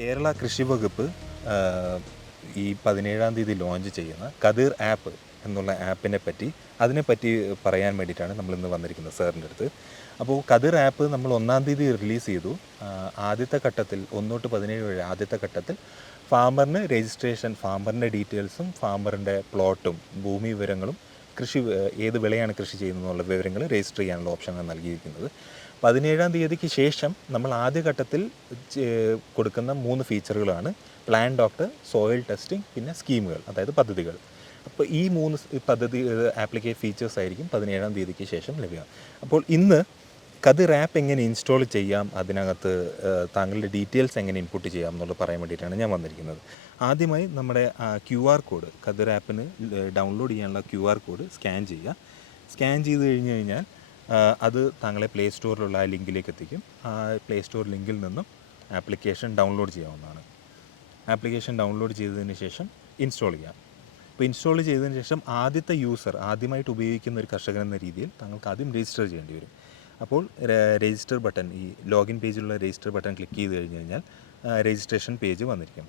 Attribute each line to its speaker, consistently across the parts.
Speaker 1: കേരള കൃഷി വകുപ്പ് ഈ പതിനേഴാം തീയതി ലോഞ്ച് ചെയ്യുന്ന കതിർ ആപ്പ് എന്നുള്ള ആപ്പിനെ പറ്റി അതിനെപ്പറ്റി പറയാൻ വേണ്ടിയിട്ടാണ് നമ്മൾ ഇന്ന് വന്നിരിക്കുന്നത് സാറിന്റെ അടുത്ത്. അപ്പോൾ കതിർ ആപ്പ് നമ്മൾ ഒന്നാം തീയതി റിലീസ് ചെയ്തു. ആദ്യത്തെ ഘട്ടത്തിൽ ഒന്നോട്ട് പതിനേഴ് വരെ ആദ്യത്തെ ഘട്ടത്തിൽ ഫാമറിന് രജിസ്ട്രേഷൻ ഫാമറിന്റെ ഡീറ്റെയിൽസും ഫാമറിന്റെ പ്ലോട്ടും ഭൂമി വിവരങ്ങളും കൃഷി ഏത് വിളയാണ് കൃഷി ചെയ്യുന്നതെന്നുള്ള വിവരങ്ങൾ രജിസ്റ്റർ ചെയ്യാനുള്ള ഓപ്ഷനാണ് നൽകിയിരിക്കുന്നത്. പതിനേഴാം തീയതിക്ക് ശേഷം നമ്മൾ ആദ്യഘട്ടത്തിൽ ഘട്ടത്തിൽ കൊടുക്കുന്ന മൂന്ന് ഫീച്ചറുകളാണ് പ്ലാൻ ഡോക്ടർ സോയിൽ ടെസ്റ്റിംഗ് പിന്നെ സ്കീമുകൾ അതായത് പദ്ധതികൾ. അപ്പോൾ ഈ മൂന്ന് പദ്ധതി ആപ്ലിക്കേ ഫീച്ചേഴ്സ് ആയിരിക്കും പതിനേഴാം തീയതിക്ക് ശേഷം ലഭ്യം അപ്പോൾ ഇന്ന് കതിർ ആപ്പ് എങ്ങനെ ഇൻസ്റ്റാൾ ചെയ്യാം അതിനകത്ത് താങ്കളുടെ ഡീറ്റെയിൽസ് എങ്ങനെ ഇൻപുട്ട് ചെയ്യാം എന്നുള്ളത് പറയാൻ വേണ്ടിയിട്ടാണ് ഞാൻ വന്നിരിക്കുന്നത്. ആദ്യമായി നമ്മുടെ ക്യു ആർ കോഡ് കതിർ ആപ്പിന് ഡൗൺലോഡ് ചെയ്യാനുള്ള ക്യു ആർ കോഡ് സ്കാൻ ചെയ്യുക. സ്കാൻ ചെയ്ത് കഴിഞ്ഞ് കഴിഞ്ഞാൽ അത് താങ്കളെ പ്ലേ സ്റ്റോറിലുള്ള ആ ലിങ്കിലേക്ക് എത്തിക്കും. ആ പ്ലേ സ്റ്റോർ ലിങ്കിൽ നിന്നും ആപ്ലിക്കേഷൻ ഡൗൺലോഡ് ചെയ്യാവുന്നതാണ്. ആപ്ലിക്കേഷൻ ഡൗൺലോഡ് ചെയ്തതിന് ശേഷം ഇൻസ്റ്റാൾ ചെയ്യാം. അപ്പോൾ ഇൻസ്റ്റാൾ ചെയ്തതിന് ശേഷം ആദ്യത്തെ യൂസർ ആദ്യമായിട്ട് ഉപയോഗിക്കുന്ന ഒരു കർഷകൻ എന്ന രീതിയിൽ താങ്കൾക്ക് ആദ്യം രജിസ്റ്റർ ചെയ്യേണ്ടി വരും. അപ്പോൾ രജിസ്റ്റർ ബട്ടൺ ഈ ലോഗിൻ പേജിലുള്ള രജിസ്റ്റർ ബട്ടൺ ക്ലിക്ക് ചെയ്ത് കഴിഞ്ഞ് കഴിഞ്ഞാൽ രജിസ്ട്രേഷൻ പേജ് വന്നിരിക്കും.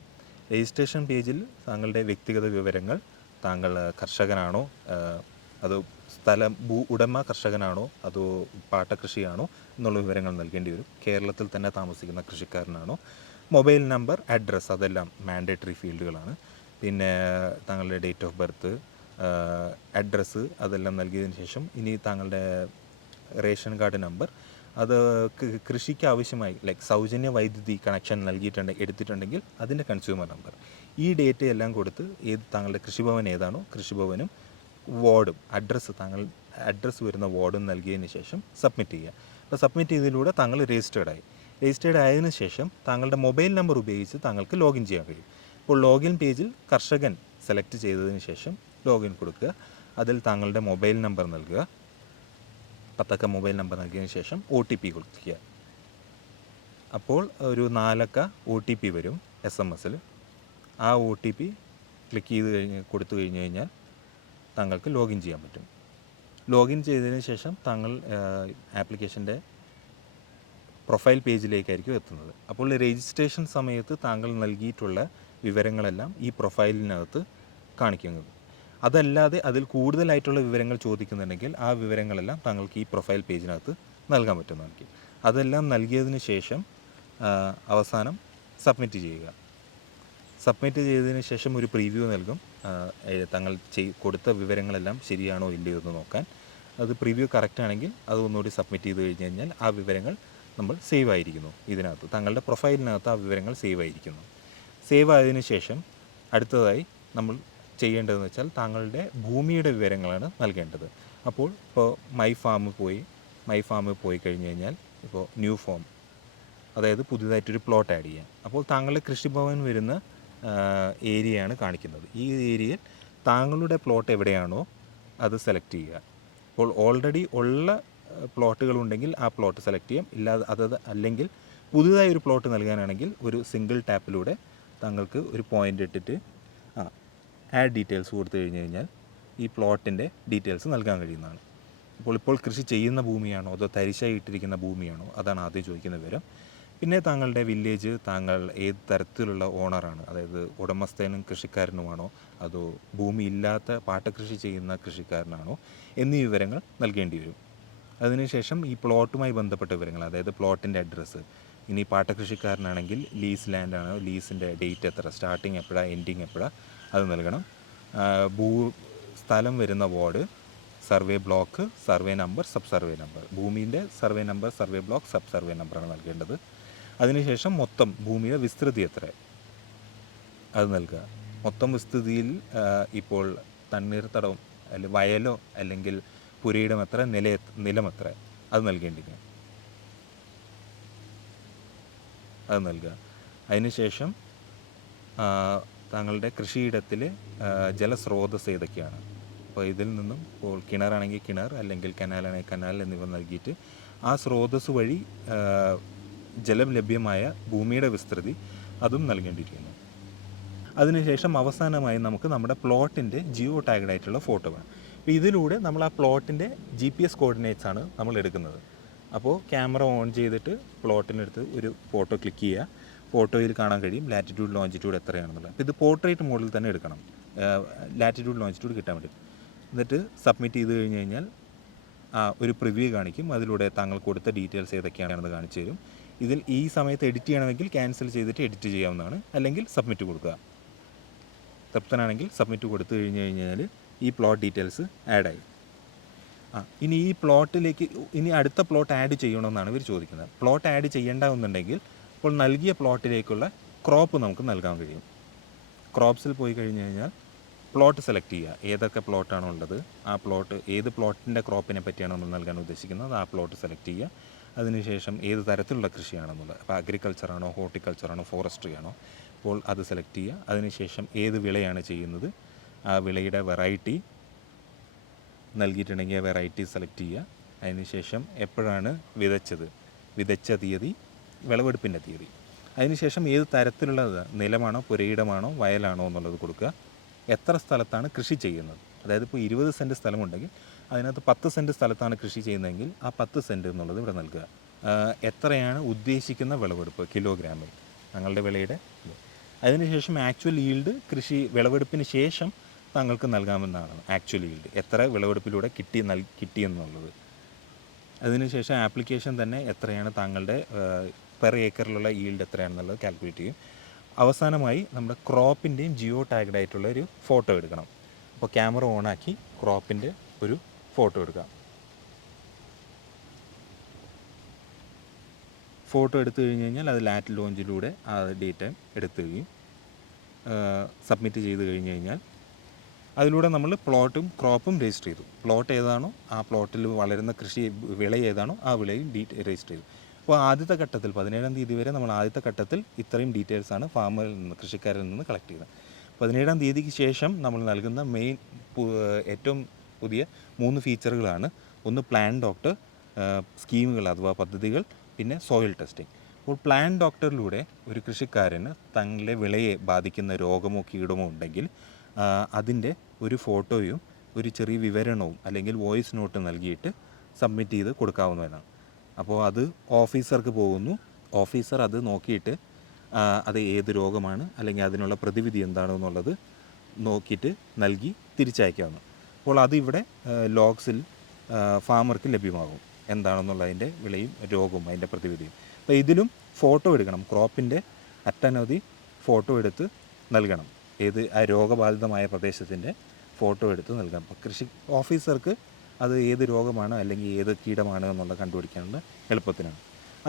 Speaker 1: രജിസ്ട്രേഷൻ പേജിൽ താങ്കളുടെ വ്യക്തിഗത വിവരങ്ങൾ താങ്കൾ കർഷകനാണോ അതോ സ്ഥലം ഭൂ ഉടമ കർഷകനാണോ? അതോ പാട്ടകൃഷിയാണോ? എന്നുള്ള വിവരങ്ങൾ നൽകേണ്ടി വരും. കേരളത്തിൽ തന്നെ താമസിക്കുന്ന കൃഷിക്കാരനാണോ? മൊബൈൽ നമ്പർ അഡ്രസ്സ് അതെല്ലാം മാൻഡേറ്ററി ഫീൽഡുകളാണ്. പിന്നെ താങ്കളുടെ ഡേറ്റ് ഓഫ് ബർത്ത് അഡ്രസ്സ് അതെല്ലാം നൽകിയതിന് ശേഷം ഇനി താങ്കളുടെ റേഷൻ കാർഡ് നമ്പർ. അത് കൃഷിക്ക് ആവശ്യമായി ലൈക്ക് സൗജന്യ വൈദ്യുതി കണക്ഷൻ നൽകിയിട്ടുണ്ട് എടുത്തിട്ടുണ്ടെങ്കിൽ അതിന്റെ കൺസ്യൂമർ നമ്പർ. ഈ ഡേറ്റ എല്ലാം കൊടുത്ത് ഏത് താങ്കളുടെ കൃഷിഭവൻ ഏതാണോ കൃഷിഭവനും വാർഡും അഡ്രസ്സ് താങ്കൾ അഡ്രസ്സ് വരുന്ന വാർഡും നൽകിയതിന് ശേഷം സബ്മിറ്റ് ചെയ്യുക. അപ്പോൾ സബ്മിറ്റ് ചെയ്തതിലൂടെ താങ്കൾ രജിസ്റ്റേർഡ് ആയി. രജിസ്റ്റേർഡ് ആയതിനു ശേഷം താങ്കളുടെ മൊബൈൽ നമ്പർ ഉപയോഗിച്ച് താങ്കൾക്ക് ലോഗിൻ ചെയ്യാൻ കഴിയും. അപ്പോൾ ലോഗിൻ പേജിൽ കർഷകൻ സെലക്ട് ചെയ്തതിന് ശേഷം ലോഗിൻ കൊടുക്കുക. അതിൽ താങ്കളുടെ മൊബൈൽ നമ്പർ നൽകുക. പത്തക്ക മൊബൈൽ നമ്പർ നൽകിയതിന് ശേഷം ഒ ടി പി കൊടുക്കുക. അപ്പോൾ ഒരു നാലക്ക ഒ ടി പി വരും എസ് എം എസിൽ ആ ഒ ടി പി ക്ലിക്ക് ചെയ്ത് കഴിഞ്ഞ് കൊടുത്തു കഴിഞ്ഞു കഴിഞ്ഞാൽ താങ്കൾക്ക് ലോഗിൻ ചെയ്യാൻ പറ്റും. ലോഗിൻ ചെയ്തതിന് ശേഷം താങ്കൾ ആപ്ലിക്കേഷന്റെ പ്രൊഫൈൽ പേജിലേക്കായിരിക്കും എത്തുന്നത്. അപ്പോൾ രജിസ്ട്രേഷൻ സമയത്ത് താങ്കൾ നൽകിയിട്ടുള്ള വിവരങ്ങളെല്ലാം ഈ പ്രൊഫൈലിനകത്ത് കാണിക്കുന്നത്. അതല്ലാതെ അതിൽ കൂടുതലായിട്ടുള്ള വിവരങ്ങൾ ചോദിക്കുന്നുണ്ടെങ്കിൽ ആ വിവരങ്ങളെല്ലാം താങ്കൾക്ക് ഈ പ്രൊഫൈൽ പേജിനകത്ത് നൽകാൻ പറ്റുന്നതായിരിക്കും. അതെല്ലാം നൽകിയതിന് ശേഷം അവസാനം സബ്മിറ്റ് ചെയ്യുക. സബ്മിറ്റ് ചെയ്തതിന് ശേഷം ഒരു പ്രീവ്യൂ നൽകും. തങ്ങൾ ചെയ് കൊടുത്ത വിവരങ്ങളെല്ലാം ശരിയാണോ ഇല്ലയോ എന്ന് നോക്കാൻ. അത് പ്രിവ്യൂ കറക്റ്റ് ആണെങ്കിൽ അത് ഒന്നുകൂടി സബ്മിറ്റ് ചെയ്ത് കഴിഞ്ഞ് കഴിഞ്ഞാൽ ആ വിവരങ്ങൾ നമ്മൾ സേവ് ആയിരിക്കുന്നു ഇതിനകത്ത്. തങ്ങളുടെ പ്രൊഫൈലിനകത്ത് ആ വിവരങ്ങൾ സേവ് ആയിരിക്കുന്നു. സേവ് ആയതിനു ശേഷം അടുത്തതായി നമ്മൾ ചെയ്യേണ്ടതെന്ന് വെച്ചാൽ താങ്കളുടെ ഭൂമിയുടെ വിവരങ്ങളാണ് നൽകേണ്ടത്. അപ്പോൾ ഇപ്പോൾ മൈ ഫാമിൽ പോയി മൈ ഫാമിൽ പോയി കഴിഞ്ഞ് കഴിഞ്ഞാൽ ഇപ്പോൾ ന്യൂ ഫോം അതായത് പുതിയതായിട്ടൊരു പ്ലോട്ട് ആഡ് ചെയ്യാം അപ്പോൾ താങ്കളുടെ കൃഷിഭവൻ വരുന്ന ഏരിയയാണ് കാണിക്കുന്നത്. ഈ ഏരിയയിൽ താങ്കളുടെ പ്ലോട്ട് എവിടെയാണോ അത് സെലക്ട് ചെയ്യുക. അപ്പോൾ ഓൾറെഡി ഉള്ള പ്ലോട്ടുകളുണ്ടെങ്കിൽ ആ പ്ലോട്ട് സെലക്ട് ചെയ്യാം. ഇല്ലാതെ അതത് അല്ലെങ്കിൽ പുതുതായി ഒരു പ്ലോട്ട് നൽകാനാണെങ്കിൽ ഒരു സിംഗിൾ ടാപ്പിലൂടെ താങ്കൾക്ക് ഒരു പോയിന്റ് ഇട്ടിട്ട് ആ ആഡ് ഡീറ്റെയിൽസ് കൊടുത്തു കഴിഞ്ഞ് കഴിഞ്ഞാൽ ഈ പ്ലോട്ടിന്റെ ഡീറ്റെയിൽസ് നൽകാൻ കഴിയുന്നതാണ്. അപ്പോൾ ഇപ്പോൾ കൃഷി ചെയ്യുന്ന ഭൂമിയാണോ അതോ തരിശായി ഇട്ടിരിക്കുന്ന ഭൂമിയാണോ? അതാണ് ആദ്യം ചോദിക്കുന്ന വിവരം. പിന്നെ താങ്കളുടെ വില്ലേജ് താങ്കൾ ഏത് തരത്തിലുള്ള ഓണറാണ് അതായത് ഉടമസ്ഥനും കൃഷിക്കാരനുമാണോ? അതോ ഭൂമി ഇല്ലാത്ത പാട്ടകൃഷി ചെയ്യുന്ന കൃഷിക്കാരനാണോ? എന്നീ വിവരങ്ങൾ നൽകേണ്ടി വരും. അതിനുശേഷം ഈ പ്ലോട്ടുമായി ബന്ധപ്പെട്ട വിവരങ്ങൾ അതായത് പ്ലോട്ടിന്റെ അഡ്രസ്സ് ഇനി പാട്ടകൃഷിക്കാരനാണെങ്കിൽ ലീസ് ലാൻഡാണോ ലീസിന്റെ ഡേറ്റ് എത്ര? സ്റ്റാർട്ടിങ് എപ്പോഴാണ് എൻഡിങ് എപ്പോഴാണ് അത് നൽകണം. ഭൂ സ്ഥലം വരുന്ന ward survey block survey number sub survey number ഭൂമിന്റെ survey number survey block sub survey നമ്പറാണ് നൽകേണ്ടത്. അതിനുശേഷം മൊത്തം ഭൂമിയുടെ വിസ്തൃതി എത്ര അത് നൽകുക. മൊത്തം വിസ്തൃതിയിൽ ഇപ്പോൾ തണ്ണീർത്തടവും അല്ലെങ്കിൽ വയലോ അല്ലെങ്കിൽ പുരയിടം എത്ര നില നിലം എത്ര അത് നൽകേണ്ടിരിക്കും അത് നൽകുക. അതിനുശേഷം താങ്കളുടെ കൃഷിയിടത്തിൽ ജലസ്രോതസ് ഏതൊക്കെയാണ്? അപ്പോൾ ഇതിൽ നിന്നും ഇപ്പോൾ കിണറാണെങ്കിൽ കിണർ അല്ലെങ്കിൽ കനാലാണെങ്കിൽ കനാൽ എന്നിവ നൽകിയിട്ട് ആ സ്രോതസ് വഴി ജലം ലഭ്യമായ ഭൂമിയുടെ വിസ്തൃതി അതും നൽകേണ്ടിയിരിക്കുന്നു. അതിനുശേഷം അവസാനമായി നമുക്ക് നമ്മുടെ പ്ലോട്ടിന്റെ ജിയോ ടാഗഡായിട്ടുള്ള ഫോട്ടോ വേണം. അപ്പോൾ ഇതിലൂടെ നമ്മൾ ആ പ്ലോട്ടിന്റെ ജി പി എസ് കോർഡിനേറ്റ്സ് ആണ് നമ്മൾ എടുക്കുന്നത്. അപ്പോൾ ക്യാമറ ഓൺ ചെയ്തിട്ട് പ്ലോട്ടിനടുത്ത് ഒരു ഫോട്ടോ ക്ലിക്ക് ചെയ്യുക. ഫോട്ടോയിൽ കാണാൻ കഴിയും ലാറ്റിറ്റ്യൂഡ് ലോഞ്ചിറ്റ്യൂഡ് എത്രയാണെന്നുള്ളത്. അപ്പോൾ ഇത് പോർട്രേറ്റ് മോഡിൽ തന്നെ എടുക്കണം. ലാറ്റിറ്റ്യൂഡ് ലോഞ്ചിറ്റ്യൂഡ് കിട്ടാൻ വേണ്ടി. എന്നിട്ട് സബ്മിറ്റ് ചെയ്ത് കഴിഞ്ഞ് കഴിഞ്ഞാൽ ഒരു പ്രിവ്യൂ കാണിക്കും. അതിലൂടെ താങ്കൾ കൊടുത്ത ഡീറ്റെയിൽസ് ഏതൊക്കെയാണെന്ന് കാണിച്ചു തരും. ഇതിൽ ഈ സമയത്ത് എഡിറ്റ് ചെയ്യണമെങ്കിൽ ക്യാൻസൽ ചെയ്തിട്ട് എഡിറ്റ് ചെയ്യാവുന്നതാണ്. അല്ലെങ്കിൽ സബ്മിറ്റ് കൊടുക്കുക. തൃപ്തനാണെങ്കിൽ സബ്മിറ്റ് കൊടുത്തു കഴിഞ്ഞ് കഴിഞ്ഞാൽ ഈ പ്ലോട്ട് ഡീറ്റെയിൽസ് ആഡായി ആ ഇനി ഈ പ്ലോട്ടിലേക്ക് ഇനി അടുത്ത പ്ലോട്ട് ആഡ് ചെയ്യണമെന്നാണ് ഇവർ ചോദിക്കുന്നത്. പ്ലോട്ട് ആഡ് ചെയ്യേണ്ട എന്നുണ്ടെങ്കിൽ ഇപ്പോൾ നൽകിയ പ്ലോട്ടിലേക്കുള്ള ക്രോപ്പ് നമുക്ക് നൽകാൻ കഴിയും. ക്രോപ്സിൽ പോയി കഴിഞ്ഞ് കഴിഞ്ഞാൽ പ്ലോട്ട് സെലക്ട് ചെയ്യുക. ഏതൊക്കെ പ്ലോട്ടാണോ ഉള്ളത് ആ പ്ലോട്ട് ഏത് പ്ലോട്ടിന്റെ ക്രോപ്പിനെ പറ്റിയാണോ നമ്മൾ നൽകാൻ ഉദ്ദേശിക്കുന്നത് ആ പ്ലോട്ട് സെലക്ട് ചെയ്യുക. അതിനുശേഷം ഏത് തരത്തിലുള്ള കൃഷിയാണെന്നുള്ളത്. അപ്പോൾ അഗ്രികൾച്ചറാണോ ഹോർട്ടിക്കൾച്ചറാണോ ഫോറസ്ട്രി ആണോ അപ്പോൾ അത് സെലക്ട് ചെയ്യുക. അതിനുശേഷം ഏത് വിളയാണ് ചെയ്യുന്നത് ആ വിളയുടെ വെറൈറ്റി നൽകിയിട്ടുണ്ടെങ്കിൽ ആ വെറൈറ്റി സെലക്ട് ചെയ്യുക. അതിനുശേഷം എപ്പോഴാണ് വിതച്ചത് വിതച്ച തീയതി വിളവെടുപ്പിന്റെ തീയതി. അതിനുശേഷം ഏത് തരത്തിലുള്ളത് നിലമാണോ പുരയിടമാണോ വയലാണോ എന്നുള്ളത് കൊടുക്കുക. എത്ര സ്ഥലത്താണ് കൃഷി ചെയ്യുന്നത്? അതായത് ഇപ്പോൾ ഇരുപത് സെന്റ് സ്ഥലമുണ്ടെങ്കിൽ അതിനകത്ത് പത്ത് സെന്റ് സ്ഥലത്താണ് കൃഷി ചെയ്യുന്നതെങ്കിൽ ആ പത്ത് സെന്റ് എന്നുള്ളത് ഇവിടെ നൽകുക. എത്രയാണ് ഉദ്ദേശിക്കുന്ന വിളവെടുപ്പ് കിലോഗ്രാമിൽ? ഞങ്ങളുടെ വിളയുടെ അതിനുശേഷം ആക്ച്വൽ ഈൽഡ് കൃഷി വിളവെടുപ്പിന് ശേഷം താങ്കൾക്ക് നൽകാമെന്നാണ് ആക്ച്വൽ ഈൽഡ് എത്ര വിളവെടുപ്പിലൂടെ കിട്ടി നൽ കിട്ടിയെന്നുള്ളത് അതിനുശേഷം ആപ്ലിക്കേഷൻ തന്നെ എത്രയാണ് താങ്കളുടെ പെർ ഏക്കറിലുള്ള ഈൽഡ് എത്രയാണെന്നുള്ളത് കാൽക്കുലേറ്റ് ചെയ്യും. അവസാനമായി നമ്മുടെ ക്രോപ്പിന്റെയും ജിയോ ടാഗ്ഡ് ആയിട്ടുള്ള ഒരു ഫോട്ടോ എടുക്കണം. അപ്പോൾ ക്യാമറ ഓണാക്കി ക്രോപ്പിന്റെ ഒരു ഫോട്ടോ എടുക്കാം. ഫോട്ടോ എടുത്തു കഴിഞ്ഞ് കഴിഞ്ഞാൽ അത് ലാറ്റ് ലോഞ്ചിലൂടെ ആ ഡേറ്റ എടുത്തുകയും സബ്മിറ്റ് ചെയ്ത് കഴിഞ്ഞ് കഴിഞ്ഞാൽ അതിലൂടെ നമ്മൾ പ്ലോട്ടും ക്രോപ്പും രജിസ്റ്റർ ചെയ്തു. പ്ലോട്ട് ഏതാണോ ആ പ്ലോട്ടിൽ വളരുന്ന കൃഷി വിള ഏതാണോ ആ വിളയും ഡീ രജിസ്റ്റർ ചെയ്തു. അപ്പോൾ ആദ്യത്തെ ഘട്ടത്തിൽ പതിനേഴാം തീയതി വരെ നമ്മൾ ആദ്യത്തെ ഘട്ടത്തിൽ ഇത്രയും ഡീറ്റെയിൽസാണ് ഫാമറിൽ നിന്ന് കൃഷിക്കാരിൽ നിന്ന് കളക്ട് ചെയ്തത്. പതിനേഴാം തീയതിക്ക് ശേഷം നമ്മൾ നൽകുന്ന മെയിൻ ഏറ്റവും പുതിയ മൂന്ന് ഫീച്ചറുകളാണ് ഒന്ന് പ്ലാൻ ഡോക്ടർ സ്കീമുകൾ അഥവാ പദ്ധതികൾ പിന്നെ സോയിൽ ടെസ്റ്റിംഗ് അപ്പോൾ പ്ലാൻ ഡോക്ടറിലൂടെ ഒരു കൃഷിക്കാരന് തങ്ങളുടെ വിളയെ ബാധിക്കുന്ന രോഗമോ കീടമോ ഉണ്ടെങ്കിൽ അതിന്റെ ഒരു ഫോട്ടോയും ഒരു ചെറിയ വിവരണവും അല്ലെങ്കിൽ വോയിസ് നോട്ട് നൽകിയിട്ട് സബ്മിറ്റ് ചെയ്ത് കൊടുക്കാവുന്നതാണ്. അപ്പോൾ അത് ഓഫീസർക്ക് പോകുന്നു. ഓഫീസർ അത് നോക്കിയിട്ട് അത് ഏത് രോഗമാണ് അല്ലെങ്കിൽ അതിനുള്ള പ്രതിവിധി എന്താണെന്നുള്ളത് നോക്കിയിട്ട് നൽകി തിരിച്ചയക്കാവുന്നു. അപ്പോൾ അതിവിടെ ലോഗ്സിൽ ഫാമർക്ക് ലഭ്യമാകും എന്താണെന്നുള്ളതിന്റെ വിളയും രോഗവും അതിന്റെ പ്രതിവിധിയും. അപ്പോൾ ഇതിലും ഫോട്ടോ എടുക്കണം ക്രോപ്പിന്റെ അറ്റനവധി ഫോട്ടോ എടുത്ത് നൽകണം. ഏത് ആ രോഗബാധിതമായ പ്രദേശത്തിന്റെ ഫോട്ടോ എടുത്ത് നൽകണം. അപ്പോൾ കൃഷി ഓഫീസർക്ക് അത് ഏത് രോഗമാണ് അല്ലെങ്കിൽ ഏത് കീടമാണ് എന്നുള്ളത് കണ്ടുപിടിക്കാനുള്ള എളുപ്പത്തിനാണ്.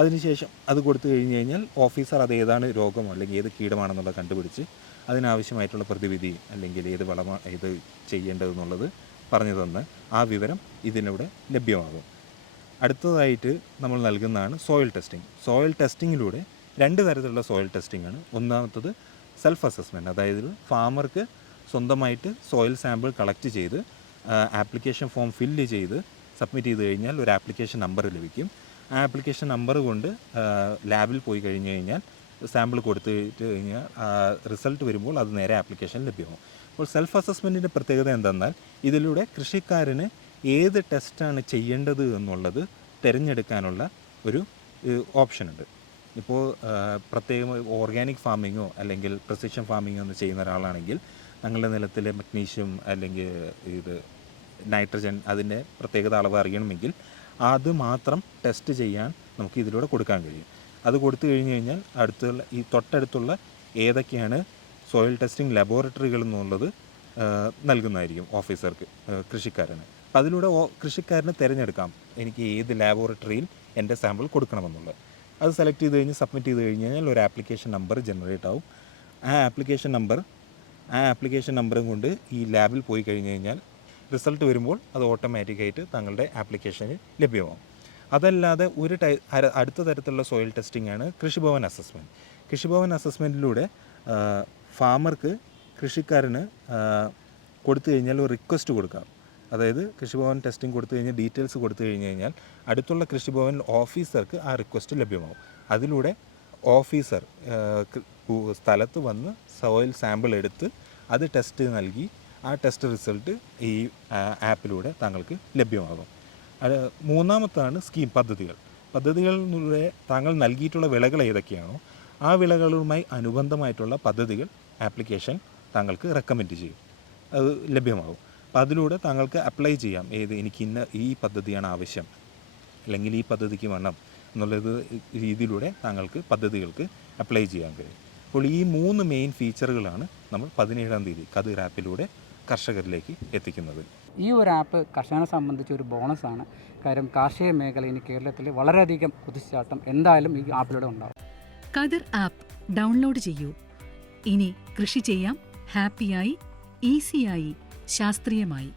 Speaker 1: അതിനുശേഷം അത് കൊടുത്തു കഴിഞ്ഞ് കഴിഞ്ഞാൽ ഓഫീസർ അത് ഏതാണ് രോഗമോ അല്ലെങ്കിൽ ഏത് കീടമാണെന്നുള്ളത് കണ്ടുപിടിച്ച് അതിനാവശ്യമായിട്ടുള്ള പ്രതിവിധി അല്ലെങ്കിൽ ഏത് വളമ ഏത് ചെയ്യേണ്ടതെന്നുള്ളത് പറഞ്ഞു തന്ന് ആ വിവരം ഇതിലൂടെ ലഭ്യമാകും. അടുത്തതായിട്ട് നമ്മൾ നൽകുന്നതാണ് സോയിൽ ടെസ്റ്റിംഗ് സോയിൽ ടെസ്റ്റിങ്ങിലൂടെ രണ്ട് തരത്തിലുള്ള സോയിൽ ടെസ്റ്റിംഗ് ആണ്. ഒന്നാമത്തത് സെൽഫ് അസസ്മെന്റ് അതായത് ഫാമർക്ക് സ്വന്തമായിട്ട് സോയിൽ സാമ്പിൾ കളക്ട് ചെയ്ത് ആപ്ലിക്കേഷൻ ഫോം ഫില്ല് ചെയ്ത് സബ്മിറ്റ് ചെയ്ത് കഴിഞ്ഞാൽ ഒരു ആപ്ലിക്കേഷൻ നമ്പർ ലഭിക്കും. ആപ്ലിക്കേഷൻ നമ്പർ കൊണ്ട് ലാബിൽ പോയി കഴിഞ്ഞ് കഴിഞ്ഞാൽ സാമ്പിൾ കൊടുത്തിട്ട് കഴിഞ്ഞാൽ റിസൾട്ട് വരുമ്പോൾ അത് നേരെ ആപ്ലിക്കേഷൻ ലഭ്യമാകും അപ്പോൾ സെൽഫ് അസസ്മെന്റിന്റെ പ്രത്യേകത എന്തെന്നാൽ ഇതിലൂടെ കൃഷിക്കാരന് ഏത് ടെസ്റ്റാണ് ചെയ്യേണ്ടത് എന്നുള്ളത് തിരഞ്ഞെടുക്കാനുള്ള ഒരു ഓപ്ഷനുണ്ട് ഇപ്പോൾ പ്രത്യേകം ഓർഗാനിക് ഫാമിങ്ങോ അല്ലെങ്കിൽ പ്രസിഷൻ ഫാമിങ്ങോ ഒന്ന് ചെയ്യുന്ന ഒരാളാണെങ്കിൽ ഞങ്ങളുടെ നിലത്തിലെ മഗ്നീഷ്യം അല്ലെങ്കിൽ ഇത് നൈട്രജൻ അതിന്റെ പ്രത്യേകത അളവ് അറിയണമെങ്കിൽ അത് മാത്രം ടെസ്റ്റ് ചെയ്യാൻ നമുക്ക് ഇതിലൂടെ കൊടുക്കാൻ കഴിയും. അത് കൊടുത്തു കഴിഞ്ഞ് കഴിഞ്ഞാൽ അടുത്തുള്ള ഈ തൊട്ടടുത്തുള്ള ഏതൊക്കെയാണ് സോയിൽ ടെസ്റ്റിംഗ് ലബോറട്ടറികൾ എന്നുള്ളത് നൽകുന്നതായിരിക്കും ഓഫീസർക്ക് കൃഷിക്കാരന്. അപ്പം അതിലൂടെ കൃഷിക്കാരന് തിരഞ്ഞെടുക്കാം എനിക്ക് ഏത് ലാബോറട്ടറിയിൽ എന്റെ സാമ്പിൾ കൊടുക്കണമെന്നുള്ളത്. അത് സെലക്ട് ചെയ്ത് കഴിഞ്ഞ് സബ്മിറ്റ് ചെയ്ത് കഴിഞ്ഞ് കഴിഞ്ഞാൽ ഒരു ആപ്ലിക്കേഷൻ നമ്പർ ജനറേറ്റ് ആവും. ആ ആപ്ലിക്കേഷൻ നമ്പർ ആ ആപ്ലിക്കേഷൻ നമ്പറും കൊണ്ട് ഈ ലാബിൽ പോയി കഴിഞ്ഞ് കഴിഞ്ഞാൽ റിസൾട്ട് വരുമ്പോൾ അത് ഓട്ടോമാറ്റിക്കായിട്ട് താങ്കളുടെ ആപ്ലിക്കേഷനിൽ ലഭ്യമാകും അതല്ലാതെ ഒരു ടൈ അടുത്ത തരത്തിലുള്ള സോയിൽ ടെസ്റ്റിംഗ് ആണ് കൃഷിഭവൻ അസസ്മെന്റ് കൃഷിഭവൻ അസസ്മെന്റിലൂടെ ഫാമർക്ക് കൃഷിക്കാരന് കൊടുത്തു കഴിഞ്ഞാൽ ഒരു റിക്വസ്റ്റ് കൊടുക്കാം. അതായത് കൃഷിഭവൻ ടെസ്റ്റിംഗ് കൊടുത്തു കഴിഞ്ഞാൽ ഡീറ്റെയിൽസ് കൊടുത്തു കഴിഞ്ഞ് കഴിഞ്ഞാൽ അടുത്തുള്ള കൃഷിഭവൻ ഓഫീസർക്ക് ആ റിക്വസ്റ്റ് ലഭ്യമാകും അതിലൂടെ ഓഫീസർ സ്ഥലത്ത് വന്ന് സോയിൽ സാമ്പിൾ എടുത്ത് അത് ടെസ്റ്റ് നൽകി ആ ടെസ്റ്റ് റിസൾട്ട് ഈ ആപ്പിലൂടെ താങ്കൾക്ക് ലഭ്യമാകും. അത് മൂന്നാമത്താണ് സ്കീം പദ്ധതികൾ. പദ്ധതികളിലൂടെ താങ്കൾ നൽകിയിട്ടുള്ള വിളകൾ ഏതൊക്കെയാണോ ആ വിളകളുമായി അനുബന്ധമായിട്ടുള്ള പദ്ധതികൾ ആപ്ലിക്കേഷൻ താങ്കൾക്ക് റെക്കമെൻഡ് ചെയ്യും. അത് ലഭ്യമാകും. അപ്പം അതിലൂടെ താങ്കൾക്ക് അപ്ലൈ ചെയ്യാം. ഏത് എനിക്ക് ഇന്ന ഈ പദ്ധതിയാണ് ആവശ്യം അല്ലെങ്കിൽ ഈ പദ്ധതിക്ക് വേണം എന്നുള്ളത് രീതിയിലൂടെ താങ്കൾക്ക് പദ്ധതികൾക്ക് അപ്ലൈ ചെയ്യാൻ കഴിയും. അപ്പോൾ ഈ മൂന്ന് മെയിൻ ഫീച്ചറുകളാണ് നമ്മൾ പതിനേഴാം തീയതി കതിർ ആപ്പിലൂടെ കർഷകരിലേക്ക് എത്തിക്കുന്നത്.
Speaker 2: ഈ ഒരു ആപ്പ് കർഷകനെ സംബന്ധിച്ച് ഒരു ആണ് കാര്യം കാർഷിക മേഖല ഇനി കേരളത്തിൽ വളരെയധികം കുതിച്ചാട്ടം എന്തായാലും ഈ ആപ്പിലൂടെ ഉണ്ടാവും.
Speaker 3: കതിർ ആപ്പ് ഡൗൺലോഡ് ചെയ്യൂ. ഇനി കൃഷി ചെയ്യാം ഹാപ്പിയായി ഈസിയായി ശാസ്ത്രീയമായി.